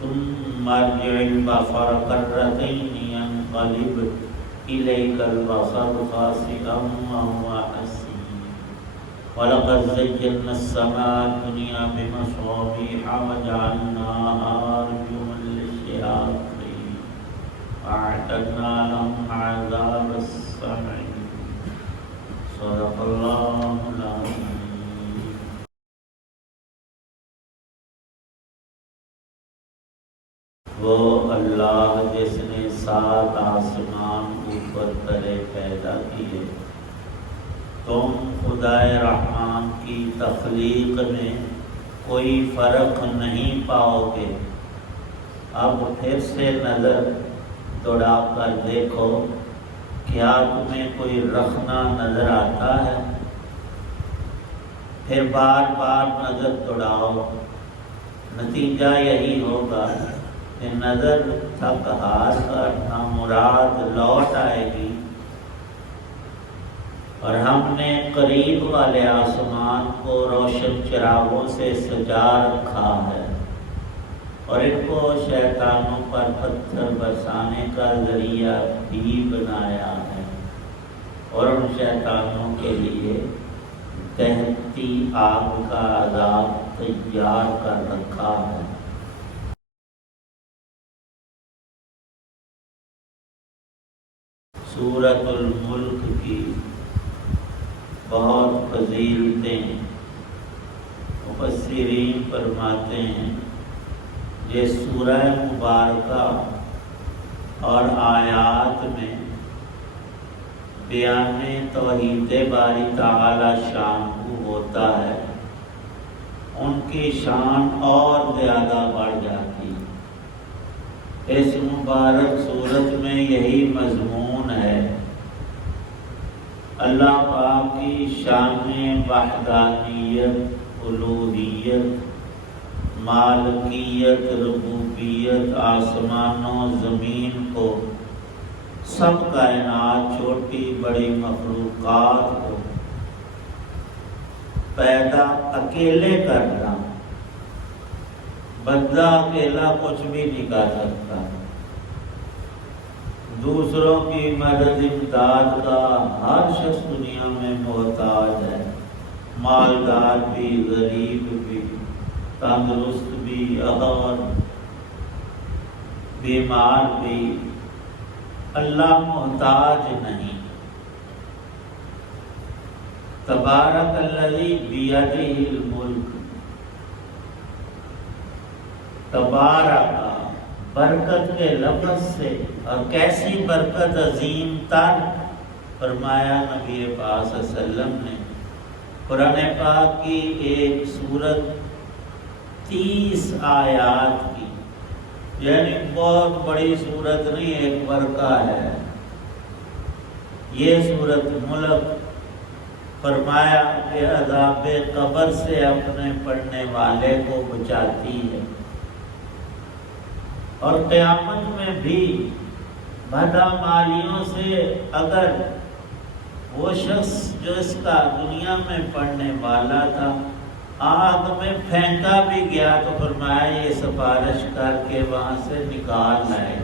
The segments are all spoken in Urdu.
ثم ارجع البصر كرتين ينقلب إليك البصر خاسئا وهو حسير ولقد زينا السماء الدنيا بمصابيح وجعلناها رجوما للشياطين وأعتدنا لهم عذاب السعير صدق الله العظيم۔ وہ اللہ جس نے 7 آسمان اوپر تلے پیدا کیے، تم خدائے رحمان کی تخلیق میں کوئی فرق نہیں پاؤ گے۔ اب پھر سے نظر دوڑا کر دیکھو، کیا تمہیں کوئی رخنا نظر آتا ہے؟ پھر بار بار نظر دوڑاؤ، نتیجہ یہی ہوگا کہ نظر تھک ہار کر نامراد لوٹ آئے گی۔ اور ہم نے قریب والے آسمان کو روشن چراغوں سے سجا رکھا ہے اور ان کو شیطانوں پر پتھر برسانے کا ذریعہ بھی بنایا ہے اور ان شیطانوں کے لیے دہتی آگ کا عذاب تیار کر رکھا ہے۔ سورۃ الملک کی بہت فضیلتیں مفسرین فرماتے ہیں، یہ سورہ مبارکہ اور آیات میں بیان توحید باری تعالی شان کو ہوتا ہے، ان کی شان اور زیادہ بڑھ جاتی ہے۔ اس مبارک سورت میں یہی مضمون ہے، اللہ پاک کی شان وحدانیت، الوہیت، مالکیت، ربوبیت، آسمان و زمین کو، سب کائنات، چھوٹی بڑی مخلوقات کو پیدا اکیلے کرنا۔ بندہ اکیلا کچھ بھی نہیں کر سکتا، دوسروں کی مدد امداد کا ہر شخص دنیا میں محتاج ہے، مالدار بھی، غریب بھی، تندرست بھی اور بیمار بھی، اللہ محتاج نہیں۔ تبارک الذی بیدہ الملک، تبارک برکت کے لفظ سے، اور کیسی برکت عظیم تر، فرمایا نبی پاک صلی اللہ علیہ وسلم نے قرآن پاک کی ایک سورت 30 آیات کی یعنی بہت بڑی صورت نہیں، ایک برقع ہے یہ صورت ملک۔ فرمایا کہ عذاب قبر سے اپنے پڑھنے والے کو بچاتی ہے، اور قیامت میں بھی بدعمالیوں سے اگر وہ شخص جو اس کا دنیا میں پڑھنے والا تھا آگ میں پھینکا بھی گیا تو فرمایا یہ سفارش کر کے وہاں سے نکال لائے۔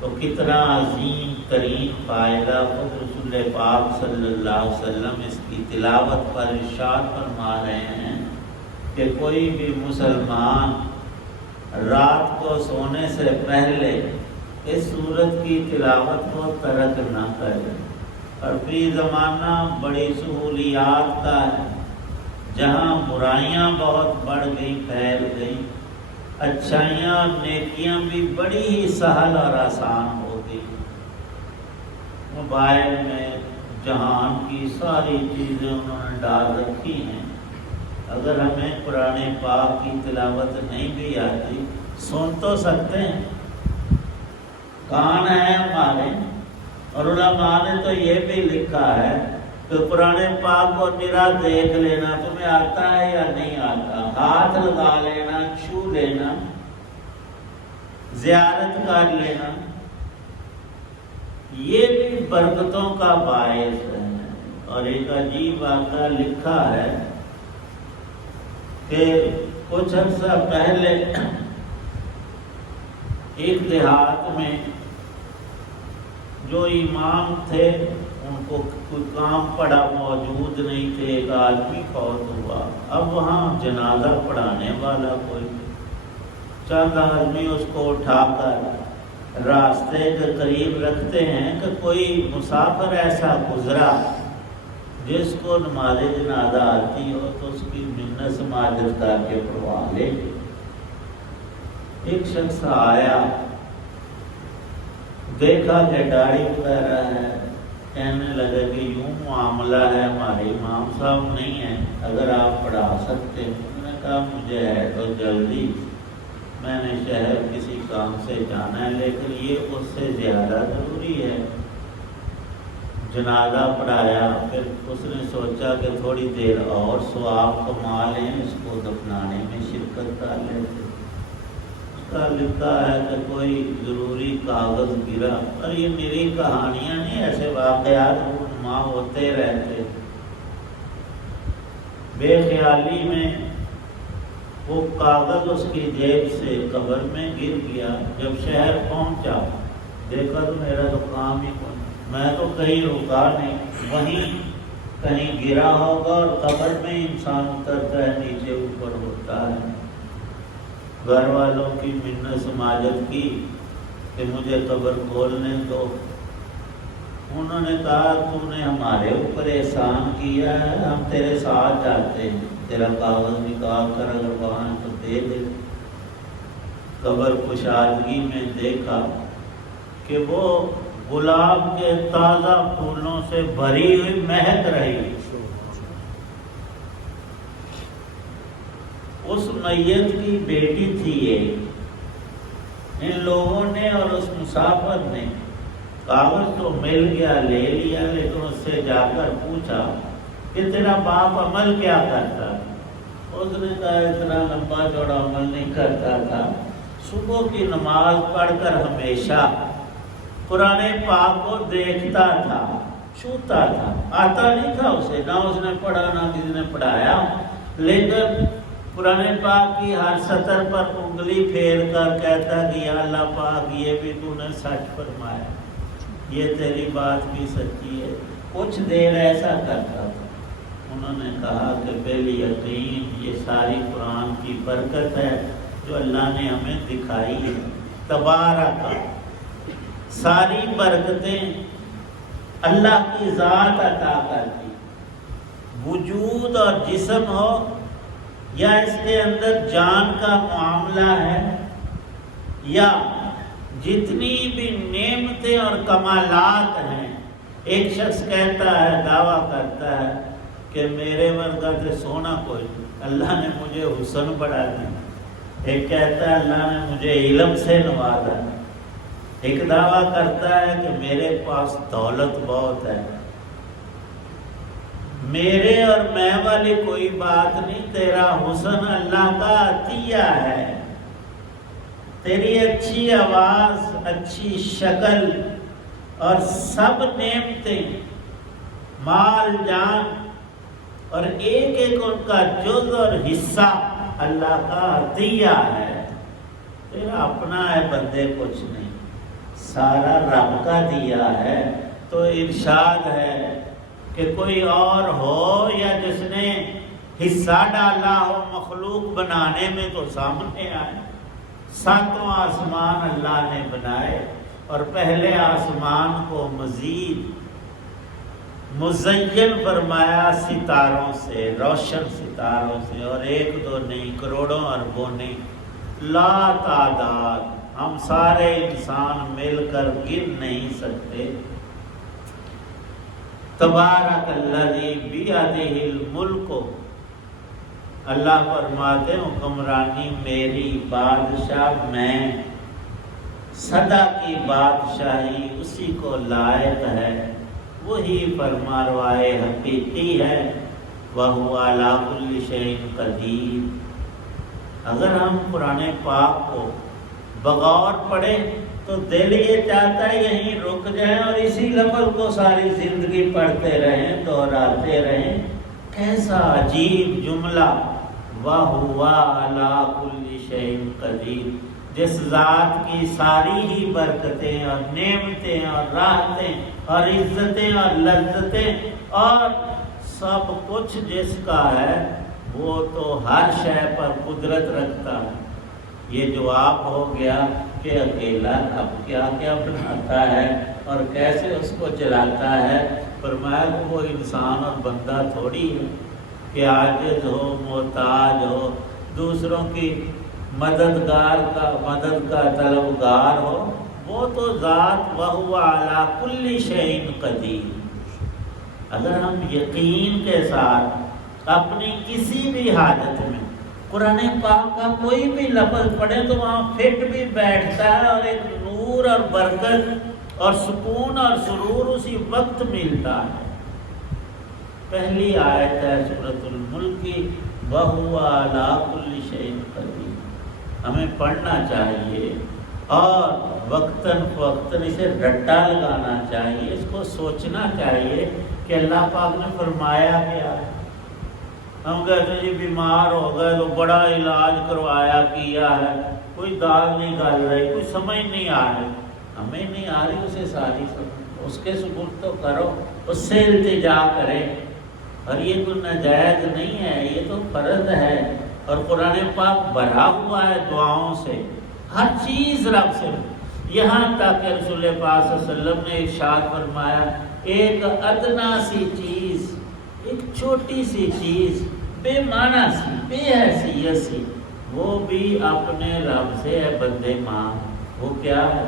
تو کتنا عظیم ترین فائدہ خود رسول پاک صلی اللہ علیہ وسلم اس کی تلاوت پر ارشاد فرما رہے ہیں کہ کوئی بھی مسلمان رات کو سونے سے پہلے اس سورت کی تلاوت کو ترک نہ کرے۔ اور فی زمانہ بڑی سہولیات کا ہے، جہاں برائیاں بہت بڑھ گئی، پھیل گئی، اچھائیاں اور نیکیاں بھی بڑی ہی سہل اور آسان ہو گئی۔ موبائل میں جہان کی ساری چیزیں انہوں نے ڈال رکھی ہیں، اگر ہمیں قرآن پاک کی تلاوت نہیں بھی آتی سن تو سکتے ہیں، کان ہے ہمارے۔ اور علماء نے تو یہ بھی لکھا ہے کہ قرآن پاک کو نرا دیکھ لینا، تمہیں آتا ہے یا نہیں آتا، ہاتھ لگا لینا، چھو لینا، زیارت کر لینا، یہ بھی برکتوں کا باعث ہے۔ اور ایک عجیب واقعہ لکھا ہے کہ کچھ عرصہ پہلے ایک دیہات میں جو امام تھے ان کو کوئی کام پڑا موجود نہیں تھے، ایک آدمی فوت ہوا۔ اب وہاں جنازہ پڑھانے والا کوئی، چند آدمی اس کو اٹھا کر راستے کے قریب رکھتے ہیں کہ کوئی مسافر ایسا گزرا جس کو نماز جنازہ آتی ہو تو اس کی منت سماجت کر کے پڑھوا لے۔ ایک شخص آیا، دیکھا کہ داڑھی وغیرہ ہے، کہنے لگا کہ یوں معاملہ ہے، ہمارے امام صاحب نہیں ہیں، اگر آپ پڑھا سکتے۔ میں نے کہا مجھے ہے تو جلدی، میں نے شہر کسی کام سے جانا ہے، لیکن یہ اس سے زیادہ ضروری ہے۔ جنازہ پڑھایا، پھر اس نے سوچا کہ تھوڑی دیر اور ثواب کما لیں، اس کو دفنانے میں شرکت کر لیتے۔ اس کا لکھا ہے کہ کوئی ضروری کاغذ گرا، اور یہ میری کہانیاں نہیں، ایسے واقعات رونما ہوتے رہتے۔ بے خیالی میں وہ کاغذ اس کی جیب سے قبر میں گر گیا۔ جب شہر پہنچا دیکھا تو میرا تو کام ہی کوئی، میں تو کہیں رکا نہیں، وہیں کہیں گرا ہوگا، اور قبر میں انسان اترتا ہے نیچے اوپر ہوتا ہے۔ گھر والوں کی منت سماجت کی کہ مجھے قبر کھولنے دو۔ انہوں نے کہا تو نے ہمارے اوپر احسان کیا ہے، ہم تیرے ساتھ جاتے ہیں، تیرا کاغذ نکال کر اگر وہاں تو دے دے۔ قبر کشادگی میں دیکھا کہ وہ گلاب کے تازہ پھولوں سے بھری ہوئی مہک رہی۔ اس میت کی بیٹی تھی ایک۔ ان لوگوں نے اور اس مسافر نے کاغذ تو مل گیا، لے لیا، لیکن اس سے جا کر پوچھا کہ تیرا باپ عمل کیا کرتا؟ اس نے کہا اتنا لمبا چوڑا عمل نہیں کرتا تھا، صبح کی نماز پڑھ کر ہمیشہ قرآن پاک کو دیکھتا تھا، چھوتا تھا، آتا نہیں تھا اسے، نہ اس نے پڑھا نہ کسی نے پڑھایا، لیکن قرآن پاک کی ہر سطر پر انگلی پھیر کر کہتا کہ یا اللہ پاک یہ بھی تو نے سچ فرمایا، یہ تیری بات بھی سچی ہے۔ کچھ دیر ایسا کرتا تھا۔ انہوں نے کہا کہ بل یقین یہ ساری قرآن کی برکت ہے جو اللہ نے ہمیں دکھائی ہے۔ تبارک، ساری برکتیں اللہ کی ذات عطا کرتی، وجود اور جسم ہو یا اس کے اندر جان کا معاملہ ہے، یا جتنی بھی نعمتیں اور کمالات ہیں۔ ایک شخص کہتا ہے، دعویٰ کرتا ہے کہ میرے ورگا سے سونا کوئی نہیں، اللہ نے مجھے حسن بڑھا دیا، ایک کہتا ہے اللہ نے مجھے علم سے نوازا، ایک دعویٰ کرتا ہے کہ میرے پاس دولت بہت ہے۔ میرے اور میں والی کوئی بات نہیں، تیرا حسن اللہ کا عطیہ ہے، تیری اچھی آواز، اچھی شکل اور سب نعمتیں، مال جان اور ایک ایک ان کا جز اور حصہ اللہ کا عطیہ ہے، تیرا اپنا ہے بندے کچھ نہیں، سارا رب کا دیا ہے۔ تو ارشاد ہے کہ کوئی اور ہو یا جس نے حصہ ڈالا ہو مخلوق بنانے میں تو سامنے آئے۔ ساتوں آسمان اللہ نے بنائے اور پہلے آسمان کو مزید مزین فرمایا ستاروں سے، روشن ستاروں سے، اور ایک دو نہیں، کروڑوں اربوں نہیں، لا تعداد، ہم سارے انسان مل کر گن نہیں سکتے۔ تبارک الذی بیدہ الملک، اللہ فرماتے ہیں حکمرانی میری، بادشاہ میں، سدا کی بادشاہی اسی کو لائق ہے، وہی فرماروائے حقیقی ہے، وَهُوَ عَلَىٰ كُلِّ شَيْءٍ قدیر۔ اگر ہم قرآن پاک کو بغور پڑھیں تو دل یہ چاہتا ہے یہیں رک جائیں اور اسی لفظ کو ساری زندگی پڑھتے رہیں، دہراتے رہیں۔ کیسا عجیب جملہ، وَهُوَ عَلَىٰ كُلِّ شَيْءٍ قدیر، جس ذات کی ساری ہی برکتیں اور نعمتیں اور راحتیں اور عزتیں اور لذتیں اور سب کچھ جس کا ہے، وہ تو ہر شے پر قدرت رکھتا ہے۔ یہ جواب ہو گیا کہ اکیلا اب کیا کیا بناتا ہے اور کیسے اس کو چلاتا ہے۔ فرمایا کہ وہ انسان اور بندہ تھوڑی ہے کہ عاجز ہو، محتاج ہو، دوسروں کی مدد کا طلبگار ہو، وہ تو ذات وَهُوَ عَلَىٰ كُلِّ شَيْءٍ قدیر۔ اگر ہم یقین کے ساتھ اپنی کسی بھی حاجت میں قرآن پاک کا کوئی بھی لفظ پڑھیں تو وہاں فٹ بھی بیٹھتا ہے اور ایک نور اور برکت اور سکون اور سرور اسی وقت ملتا ہے۔ پہلی آیت ہے سورۃ الملک کی، وَهُوَ عَلَىٰ كُلِّ شَيْءٍ قدیر۔ ہمیں پڑھنا چاہیے اور وقتاً فوقتاً اسے رٹا لگانا چاہیے، اس کو سوچنا چاہیے کہ اللہ پاک نے فرمایا کیا ہے۔ ہم کہتے ہیں جی بیمار ہو گئے تو بڑا علاج کروایا کیا ہے، کوئی دال نہیں گل رہی، کوئی سمجھ نہیں آ رہی، ہمیں نہیں آ رہی اسے ساری سمجھ، اس کے سپرد تو کرو، اس سے التجا کرے، اور یہ کوئی ناجائز نہیں ہے، یہ تو فرض ہے۔ اور قرآن پاک بھرا ہوا ہے دعاؤں سے، ہر چیز رب سے، یہاں تک کہ رسول پاک صلی اللہ علیہ وسلم نے ارشاد فرمایا ایک ادنا سی چیز، ایک چھوٹی سی چیز، بے معنی سی، بے حیثیت سی، وہ بھی اپنے رب سے ہے بندے مانگ۔ وہ کیا ہے؟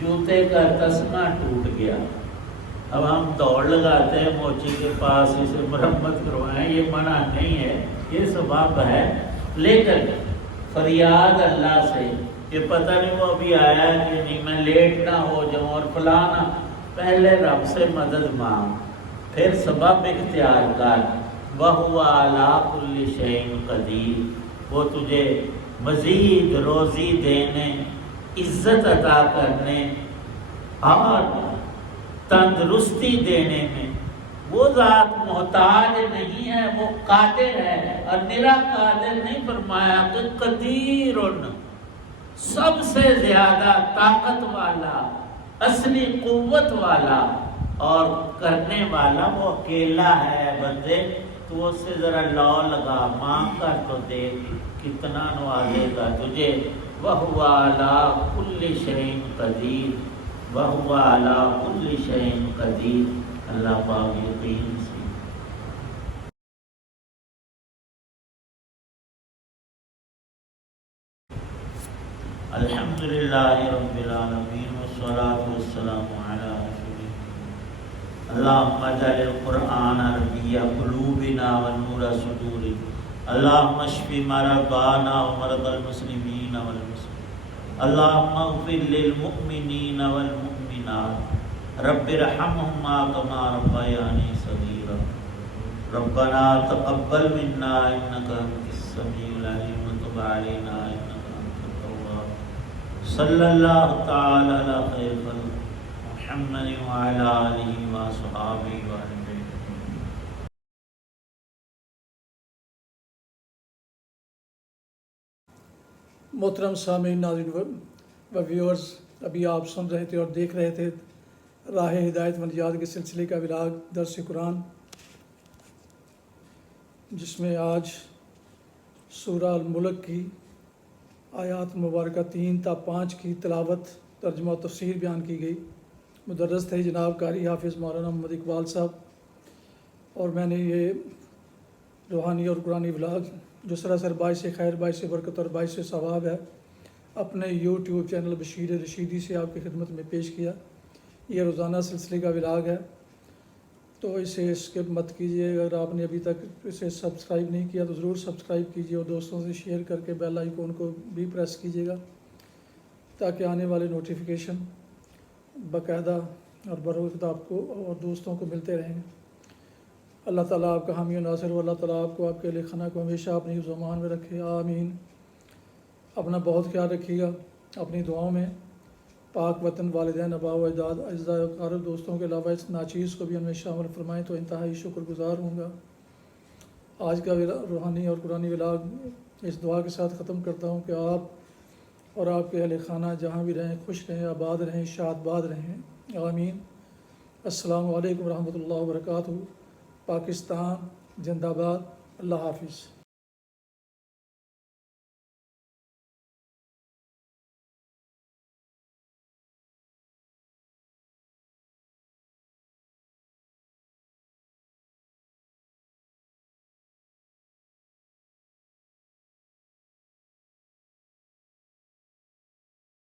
جوتے کا تسمہ ٹوٹ گیا، اب ہم دوڑ لگاتے ہیں موچی کے پاس اسے مرمت کروائیں، یہ منع نہیں ہے، یہ سبب ہے، لیکن فریاد اللہ سے کہ پتہ نہیں وہ ابھی آیا ہے کہ نہیں، میں لیٹ نہ ہو جاؤں اور فلانا، پہلے رب سے مدد مانگ، پھر سبب اختیار کر۔ وَهُوَ عَلَىٰ كُلِّ شَيْءٍ قدیر، وہ تجھے مزید روزی دینے، عزت عطا کرنے اور تندرستی دینے میں وہ ذات محتاج نہیں ہے، وہ قادر ہے، اور نرا قادر نہیں فرمایا کہ قدیر، سب سے زیادہ طاقت والا، اصلی قوت والا اور کرنے والا وہ اکیلا ہے۔ بندے تو اس سے ذرا لو لگا، مانگ کر تو دیکھ کتنا نوازے گا تجھے۔ وَهُوَ عَلَىٰ كُلِّ شَيْءٍ قدیر، وَهُوَ عَلَىٰ كُلِّ شَيْءٍ قدیر۔ اللہ پاک یقین سے الحمدللہ رب العالمین والصلاة والسلام علی رسول اللہ۔ اللہم اجعل القرآن ربیع قلوبنا ونور صدورنا اللهم اشف مرضانا ومرضى المسلمين والمسلمات، اللهم اغفر للمؤمنين والمؤمنات، رب ارحمهما كما ربياني صغيرا، ربنا تقبل منا انك انت السميع العليم وتب علينا انك انت التواب. صلی اللہ تعالی علی خیر خلق محمد وعلی آلہ وصحبہ وسلم. محترم سامعین، ناظرین و ویورز، ابھی آپ سن رہے تھے اور دیکھ رہے تھے راہ ہدایت و نجات کے سلسلے کا ولاگ درس قرآن، جس میں آج سورہ الملک کی آیات مبارکہ 3 تا 5 کی تلاوت، ترجمہ و تفسیر بیان کی گئی. مدرس تھے جناب قاری حافظ مولانا محمد اقبال صاحب، اور میں نے یہ روحانی اور قرآنی ولاگ جو سراسر باعث خیر، باعث برکت اور باعث ثواب ہے، اپنے یوٹیوب چینل بشیر رشیدی سے آپ کی خدمت میں پیش کیا. یہ روزانہ سلسلے کا ولاگ ہے، تو اسے اسکپ مت کیجیے. اگر آپ نے ابھی تک اسے سبسکرائب نہیں کیا تو ضرور سبسکرائب کیجیے، اور دوستوں سے شیئر کر کے بیل آئیکن کو بھی پریس کیجیے گا، تاکہ آنے والے نوٹیفیکیشن باقاعدہ اور بروقت آپ کو اور دوستوں کو ملتے رہیں. اللہ تعالیٰ آپ کا حامی و ناصر ہو. اللہ تعالیٰ آپ کو، آپ کے اہل خانہ کو ہمیشہ اپنی زمان میں رکھے، آمین. اپنا بہت خیال رکھیے گا اپنی دعاؤں میں. پاک وطن، والدین، آباء و اجداد، اعزاء و اقارب، دوستوں کے علاوہ اس ناچیز کو بھی ہمیں شامل فرمائیں تو انتہائی شکر گزار ہوں گا. آج کا روحانی اور قرآنی ولاگ اس دعا کے ساتھ ختم کرتا ہوں کہ آپ اور آپ کے اہل خانہ جہاں بھی رہیں خوش رہیں، آباد رہیں، شاد باد رہیں، آمین. السلام علیکم ورحمۃ اللہ وبرکاتہ. پاکستان زندہ باد. اللہ حافظ.